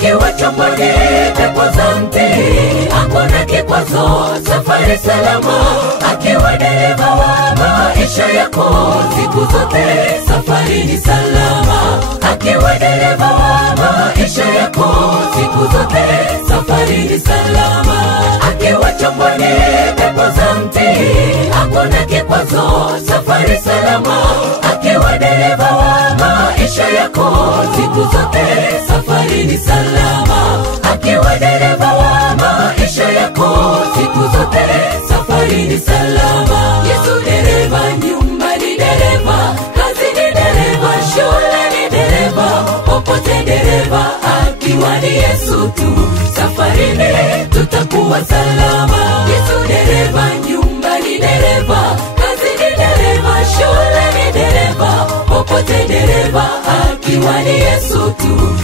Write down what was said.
akiwa chomboni pepo za mtii, hakuna kikwazo, safari salama, akiwa dereva wa maisha yako siku zote, safari ni salama, akiwa dereva wa maisha yako siku zote, safari ni salama, akiwa chomboni pepo za mtii, hakuna kikwazo, safari salama, akiwa dereva wa maisha yako siku zote, safari ni salama, akiwa dereva wa maisha yako siku zote, safari ni salama. Yesu dereva, nyumba ni dereva, kazi ni dereva, shule ni dereva, popote dereva, akiwa ni Yesu tu, safarini tutakuwa salama. Yesu dereva, nyumba ni dereva, kazi ni dereva, shule ni dereva, popote dereva, akiwa ni Yesu tu,